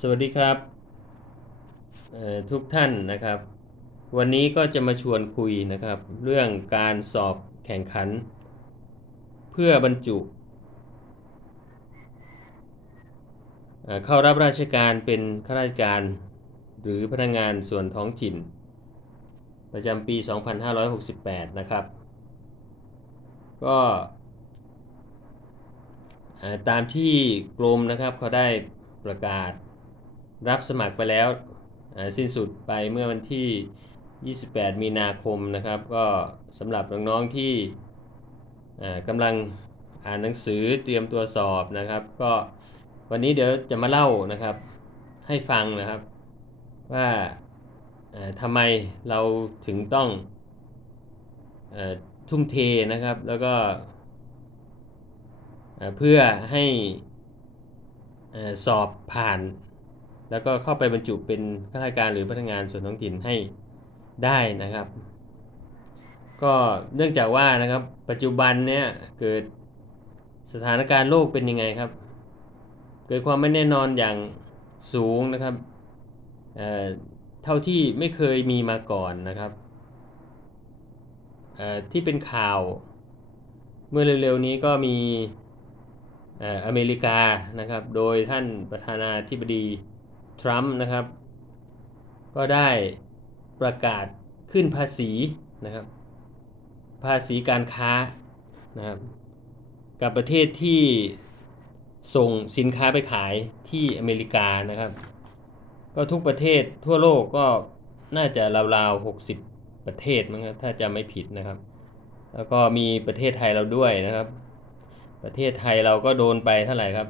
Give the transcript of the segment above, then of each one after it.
สวัสดีครับทุกท่านนะครับ วันนี้ก็จะมาชวนคุยนะครับ เรื่องการสอบแข่งขัน เพื่อบรรจุ เข้ารับราชการเป็นข้าราชการ หรือพนักงานส่วนท้องถิ่น ประจำปี 2568 นะครับ ก็ตามที่กรมนะครับเขาได้ประกาศ รับสมัครไปแล้วสิ้นสุดไปเมื่อวันที่ 28 มีนาคมนะครับ ก็สำหรับน้องๆที่กำลังอ่านหนังสือเตรียมตัวสอบนะครับ ก็วันนี้เดี๋ยวจะมาเล่านะครับให้ฟังนะครับ ว่าทำไมเราถึงต้องอทุ่มเทนะครับแล้วก็เพื่อให้อสอบผ่าน แล้วก็เข้าไปบรรจุเป็นข้าราชการหรือพนักงานส่วนท้องถิ่นให้ได้นะครับ ก็เนื่องจากว่านะครับปัจจุบันเนี่ยเกิดสถานการณ์โลกเป็นยังไงครับ เกิดความไม่แน่นอนอย่างสูงนะครับเอ่อเท่าที่ไม่เคยมีมาก่อนนะครับเอ่อที่เป็นข่าวเมื่อเร็วๆนี้ก็มีเอ่ออเมริกานะครับ โดยท่านประธานาธิบดี ทรัมป์นะครับ ก็ได้ประกาศขึ้นภาษีนะครับ ภาษีการค้านะครับ กับประเทศที่ส่งสินค้าไปขายที่อเมริกานะครับ ก็ทุกประเทศทั่วโลกก็น่าจะราวๆ 60 ประเทศมั้งถ้าจำไม่ผิดนะครับ แล้วก็มีประเทศไทยเราด้วยนะครับ ประเทศไทยเราก็โดนไปเท่าไหร่ครับ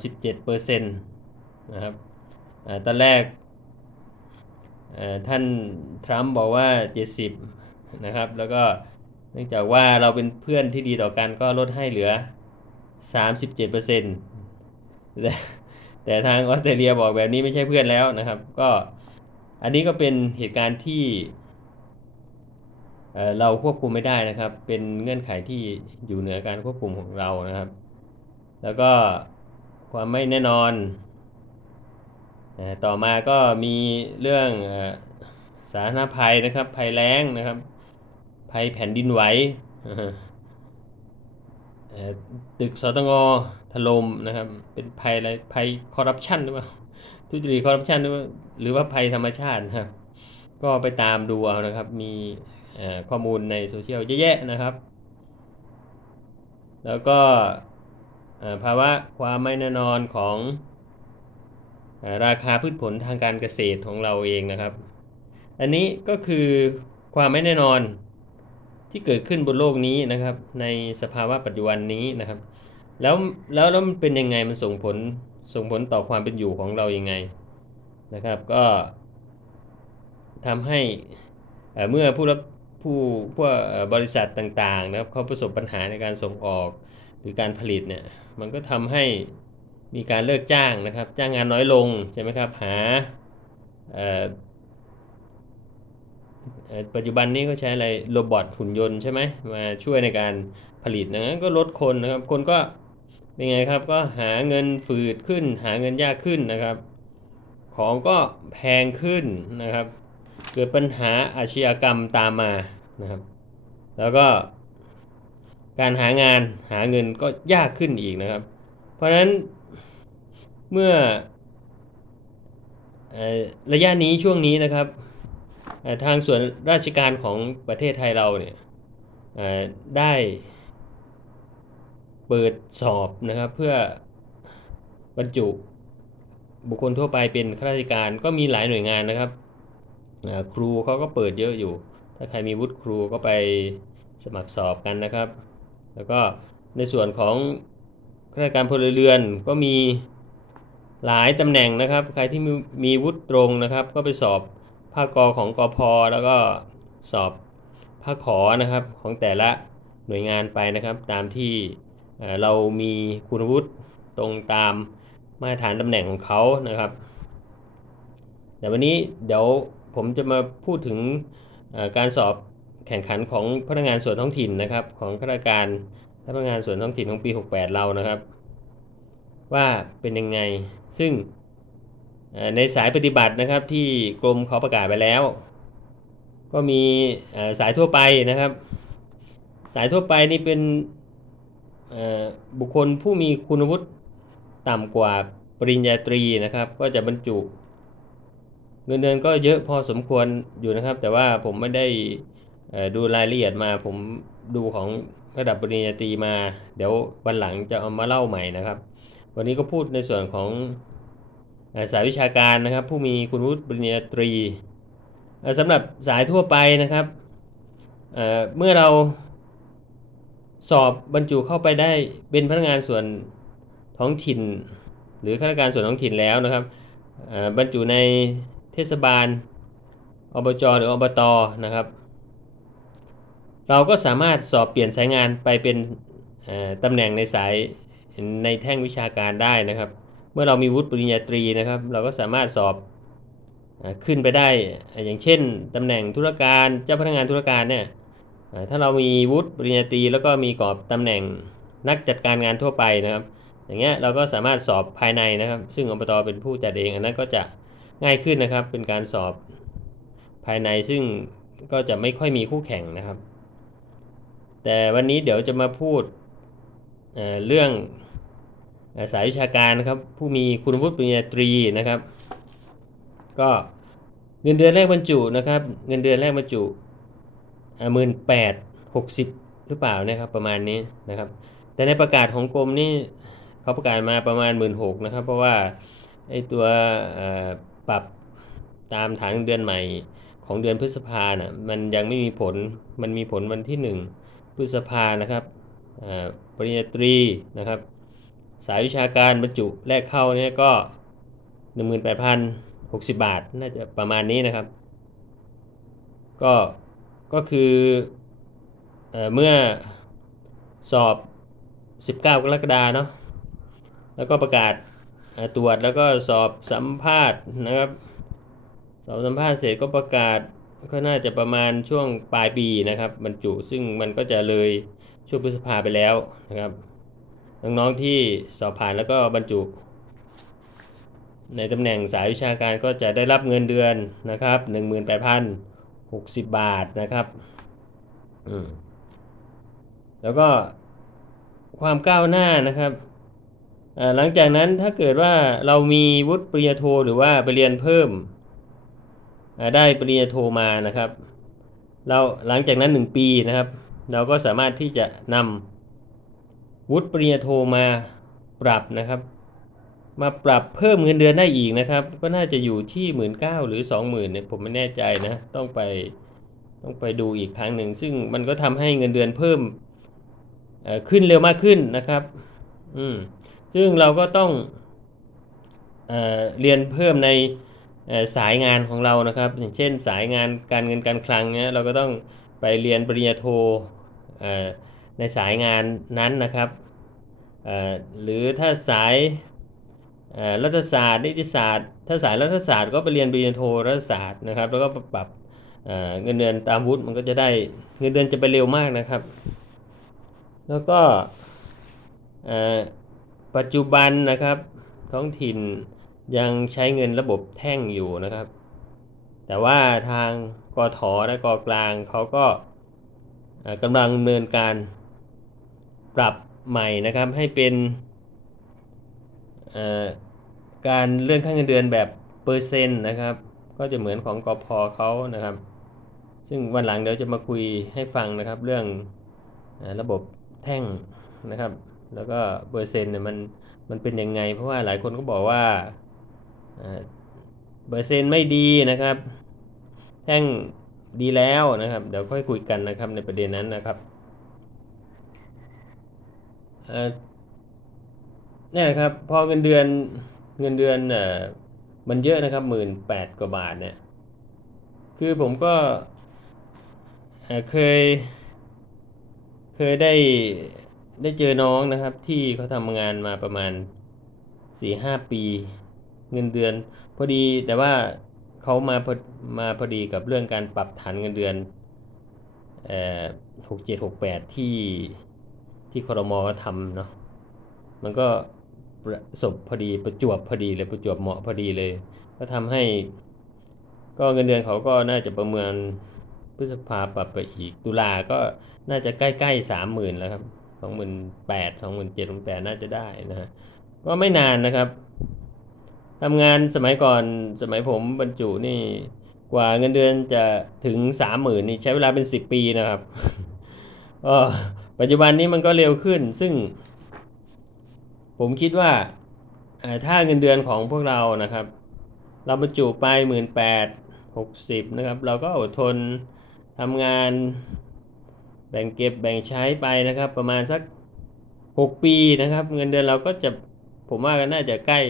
37เปอร์เซ็นต์ นะครับอตอนแรกท่านทรัมป์บอกว่า 70 นะครับ แล้วก็เนื่องจากว่าเราเป็นเพื่อนที่ดีต่อกันก็ลดให้เหลือ 37เปอร์เซ็นต์แต่แต่ทางออสเตรเลียบอกแบบนี้ไม่ใช่เพื่อนแล้วนะครับ ก็อันนี้ก็เป็นเหตุการณ์ที่เราควบคุมไม่ได้นะครับ เป็นเงื่อนไขที่อยู่เหนือการควบคุมของเรานะครับ แล้วก็ความไม่แน่นอน ต่อมาก็มีเรื่องอสาธารณภัยนะครับ ภัยแล้งนะครับ ภัยแผ่นดินไหวตึกสตงถล่มนะครับ เป็นภัยอะไร ภัยคอร์รัปชันหรือเปล่า ทุจริตคอร์รัปชันหรือว่าหรือว่าภัยธรรมชาตินะครับ ก็ไปตามดูเอานะครับ มีข้อมูลในโซเชียลเยอะแยะนะครับ แล้วก็ภาวะความไม่แน่นอนของ ราคาพืชผลทางการเกษตรของเราเองนะครับ อันนี้ก็คือความไม่แน่นอนที่เกิดขึ้นบนโลกนี้นะครับ ในสภาวะปัจจุบันนี้นะครับ แล้วแล้วแล้วมันเป็นยังไงมันส่งผลส่งผลต่อความเป็นอยู่ของเรายังไงนะครับ ก็ทำให้เมื่อผู้รับผู้พวกบริษัทต่างๆนะครับเขาประสบปัญหาในการส่งออกหรือการผลิตเนี่ยมันก็ทำให้ มีการเลิกจ้างนะครับ จ้างงานน้อยลงใช่ไหมครับ หาปัจจุบันนี้ก็ใช้อะไรโรบอทหุ่นยนต์ใช่ไหมมาช่วยในการผลิตนะงั้นก็ลดคนนะครับ คนก็เป็นไงครับก็หาเงินฝืดขึ้น หาเงินยากขึ้นนะครับ ของก็แพงขึ้นนะครับ เกิดปัญหาอาชญากรรมตามมานะครับ แล้วก็การหางานหาเงินก็ยากขึ้นอีกนะครับ เพราะฉะนั้น เมื่อระยะนี้ช่วงนี้นะครับทางส่วนราชการของประเทศไทยเราเนี่ยได้เปิดสอบนะครับเพื่อบรรจุบุคคลทั่วไปเป็นข้าราชการก็มีหลายหน่วยงานนะครับครูเขาก็เปิดเยอะอยู่ ถ้าใครมีวุฒิครูก็ไปสมัครสอบกันนะครับ แล้วก็ในส่วนของข้าราชการพลเรือนก็มี หลายตำแหน่งนะครับ ใครที่มีมีวุฒิตรงนะครับ ก็ไปสอบภาคกอของกอพอแล้วก็สอบภาคขอนะครับของแต่ละหน่วยงานไปนะครับ ตามที่เเรามีคุณวุฒิตรงตามมาตรฐานตำแหน่งของเขานะครับแต่วันนี้เดี๋ยวผมจะมาพูดถึงการสอบแข่งขันของพนักงานส่วนท้องถิ่นนะครับ ของข้าราชการและพนักงานส่วนท้องถิ่นของปี 68 เรานะครับ ว่าเป็นยังไง ซึ่งในสายปฏิบัตินะครับที่กรมเขาประกาศไปแล้ว ก็มีสายทั่วไปนะครับ สายทั่วไปนี่เป็นบุคคลผู้มีคุณวุฒิต่ำกว่าปริญญาตรีนะครับ ก็จะบรรจุ เงินเดือนก็เยอะพอสมควรอยู่นะครับ แต่ว่าผมไม่ได้ดูรายละเอียดมา ผมดูของระดับปริญญาตรีมา เดี๋ยววันหลังจะเอามาเล่าใหม่นะครับ วันนี้ก็พูดในส่วนของสายวิชาการนะครับ ผู้มีคุณวุฒิปริญญาตรีสำหรับสายทั่วไปนะครับเเมื่อเราสอบบรรจุเข้าไปได้เป็นพนักงานส่วนท้องถิ่น หรือข้าราชการส่วนท้องถิ่นแล้วนะครับบรรจุในเทศบาลอบจหรืออบตนะครับ เราก็สามารถสอบเปลี่ยนสายงานไปเป็นตำแหน่งในสาย ในแท่งวิชาการได้นะครับ เมื่อเรามีวุฒิปริญญาตรีนะครับ เราก็สามารถสอบขึ้นไปได้ อย่างเช่นตำแหน่งธุรการเจ้าพนักงานธุรการเนี่ยถ้าเรามีวุฒิปริญญาตรีแล้วก็มีกรอบตำแหน่งนักจัดการงานทั่วไปนะครับ อย่างเงี้ยเราก็สามารถสอบภายในนะครับ ซึ่งอบตเป็นผู้จัดเองอันนั้นก็จะง่ายขึ้นนะครับ เป็นการสอบภายในซึ่งก็จะไม่ค่อยมีคู่แข่งนะครับ แต่วันนี้เดี๋ยวจะมาพูดเเรื่อง สายวิชาการนะครับ ผู้มีคุณวุฒิปริญญาตรีนะครับ ก็เงินเดือนแรกบรรจุนะครับ เงินเดือนแรกบรรจุหมื่นแปดหกสิบหรือเปล่านะครับประมาณนี้นะครับ แต่ในประกาศของกรมนี่เขาประกาศมาประมาณ1 6ื่นหกนะครับ เพราะว่าไอ้ตัวปรับตามฐานเดือนใหม่ของเดือนพฤษภานะมันยังไม่มีผลมันมีผลวันที่ 1 พฤษภานะครับปริญญาตรีนะครับ สายวิชาการบรรจุแรกเข้าเนี่ยก็ 18,060 บาท น่าจะประมาณนี้นะครับ ก็ก็คือเอเมื่อสอบ 19 กรกฎาเนาะแล้วก็ประกาศตรวจแล้วก็สอบสัมภาษณ์นะครับ สอบสัมภาษณ์เสร็จก็ประกาศก็น่าจะประมาณช่วงปลายปีนะครับบรรจุซึ่งมันก็จะเลยช่วงพฤษภาไปแล้วนะครับ น้องๆที่สอบผ่านแล้วก็บรรจุ ในตำแหน่งสายวิชาการก็จะได้รับเงินเดือนนะครับ18,060 บาทนะครับแล้วก็ความก้าวหน้านะครับหลังจากนั้นถ้าเกิดว่าเรามีวุฒิปริญญาโทหรือว่าไปเรียนเพิ่มได้ปริญญาโทมานะครับ เราหลังจากนั้น 1 ปีนะครับ เราก็สามารถที่จะนำ วุฒิปริญญาโทมาปรับนะครับ มาปรับเพิ่มเงินเดือนได้อีกนะครับ ก็น่าจะอยู่ที่หมื่นเก้าหรือสองหมื่นเนี่ยผมไม่แน่ใจนะ ต้องไปต้องไปดูอีกครั้งหนึ่ง ซึ่งมันก็ทำให้เงินเดือนเพิ่มขึ้นเร็วมากขึ้นนะครับ อืม ซึ่งเราก็ต้องเอเรียนเพิ่มในสายงานของเรานะครับ อย่างเช่น สายงานการเงินการคลังเนี่ยเราก็ต้องไปเรียนปริญญาโทเอ่อ ในสายงานนั้นนะครับหรือถ้าสายรัฐศาสตร์นิติศาสตร์ ถ้าสายรัฐศาสตร์ก็ไปเรียนปริญญาโทรัฐศาสตร์นะครับ แล้วก็ปรับเงินเดือนตามวุฒิมันก็จะได้เงินเดือนจะไปเร็วมากนะครับ แล้วก็ปัจจุบันนะครับท้องถิ่นยังใช้เงินระบบแท่งอยู่นะครับ แต่ว่าทางกทและกกลางเขาก็กำลังดำเนินการ ปรับใหม่นะครับให้เป็นการเลื่อนค่าเงินเดือนแบบเปอร์เซ็นต์นะครับ ก็จะเหมือนของกพเขานะครับ ซึ่งวันหลังเดี๋ยวจะมาคุยให้ฟังนะครับ เรื่องอระบบแท่งนะครับ แล้วก็เปอร์เซ็นต์เนี่ยมันมันเป็นยังไง เพราะว่าหลายคนก็บอกว่าเปอร์เซ็นต์ไม่ดีนะครับ แท่งดีแล้วนะครับ เดี๋ยวค่อยคุยกันนะครับในประเด็นนั้นนะครับ นี่นะครับ พอเงินเดือนเงินเดือนเอ่อมันเยอะนะครับหมื่นแปดกว่าบาทเนี่ยคือผมก็เคย เคยได้ได้เจอน้องนะครับ ที่เขาทำงานมาประมาณสี่ห้าปี เงินเดือน พอดีแต่ว่าเขามาพอมาพอดีกับเรื่องการปรับฐานเงินเดือนหกเจ็ดหกแปดที่ ที่ครมก็ทำเนาะมันก็ประสบพอดีประจวบพอดีเลยประจวบเหมาะพอดีเลย ก็ทำให้ ก็เงินเดือนเขาก็น่าจะประเมินพฤษภาปรับไปอีกตุลาก็น่าจะใกล้ๆสามหมื่นแล้วครับสองหมื่นแปดสองหมื่นเจ็ดสองแปดน่าจะได้นะฮะก็ไม่นานนะครับทำงานสมัยก่อนสมัยผมบรรจุนี่กว่าเงินเดือนจะถึงสามหมื่นนี่ใช้เวลาเป็นสิบปีนะครับก็ ปัจจุบันนี้มันก็เร็วขึ้น ซึ่ง ผมคิดว่าถ้าเงินเดือนของพวกเรานะครับ เราบรรจุไปหมื่นแปดหกสิบนะครับ เราก็อดทนทำงานแบ่งเก็บแบ่งใช้ไปนะครับ ประมาณสัก 6 ปีนะครับ เงินเดือนเราก็จะผมว่าก็น่าจะใกล้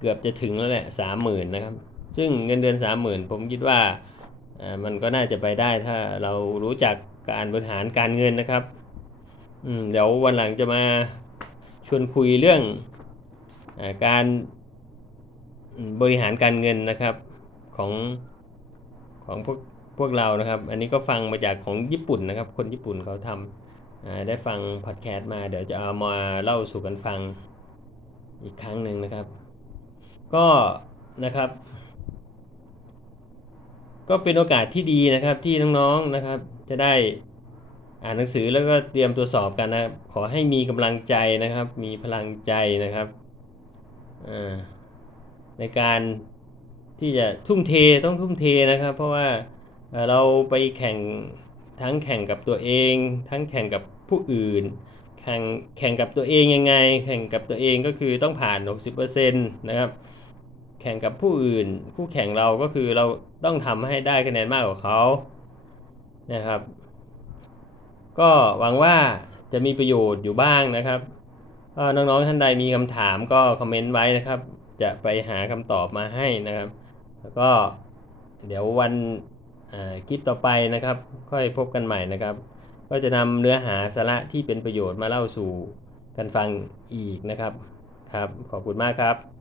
เกือบจะถึงแล้วแหละสามหมื่นนะครับ ซึ่งเงินเดือนสามหมื่นผมคิดว่ามันก็น่าจะไปได้ถ้าเรารู้จักการบริหารการเงินนะครับ อืมเดี๋ยววันหลังจะมาชวนคุยเรื่องอการบริหารการเงินนะครับของของพวกพวกเรานะครับ อันนี้ก็ฟังมาจากของญี่ปุ่นนะครับ คนญี่ปุ่นเขาทำได้ฟังพอดแคสต์มาเดี๋ยวจะเอามาเล่าสู่กันฟังอีกครั้งหนึ่งนะครับ ก็นะครับ ก็เป็นโอกาสที่ดีนะครับที่น้องๆนะครับ จะได้ อ่านหนังสือแล้วก็เตรียมตัวสอบกันนะครับ ขอให้มีกำลังใจนะครับ มีพลังใจนะครับในการที่จะทุ่มเทต้องทุ่มเทนะครับ เพราะว่าเอ่อเราไปแข่งทั้งแข่งกับตัวเอง ทั้งแข่งกับผู้อื่น แข่งแข่งกับตัวเองยังไง แข่งกับตัวเองก็คือต้องผ่าน 60%นะครับแข่งกับผู้อื่น คู่แข่งเราก็คือเราต้องทำให้ได้คะแนนมากกว่าเขานะครับ ก็หวังว่าจะมีประโยชน์อยู่บ้างนะครับก็น้องๆท่านใดมีคำถามก็คอมเมนต์ไว้นะครับ จะไปหาคำตอบมาให้นะครับ แล้วก็เดี๋ยววันคลิปต่อไปนะครับ ค่อยพบกันใหม่นะครับ ก็จะนำเนื้อหาสาระที่เป็นประโยชน์มาเล่าสู่กันฟังอีกนะครับครับ ขอบคุณมากครับ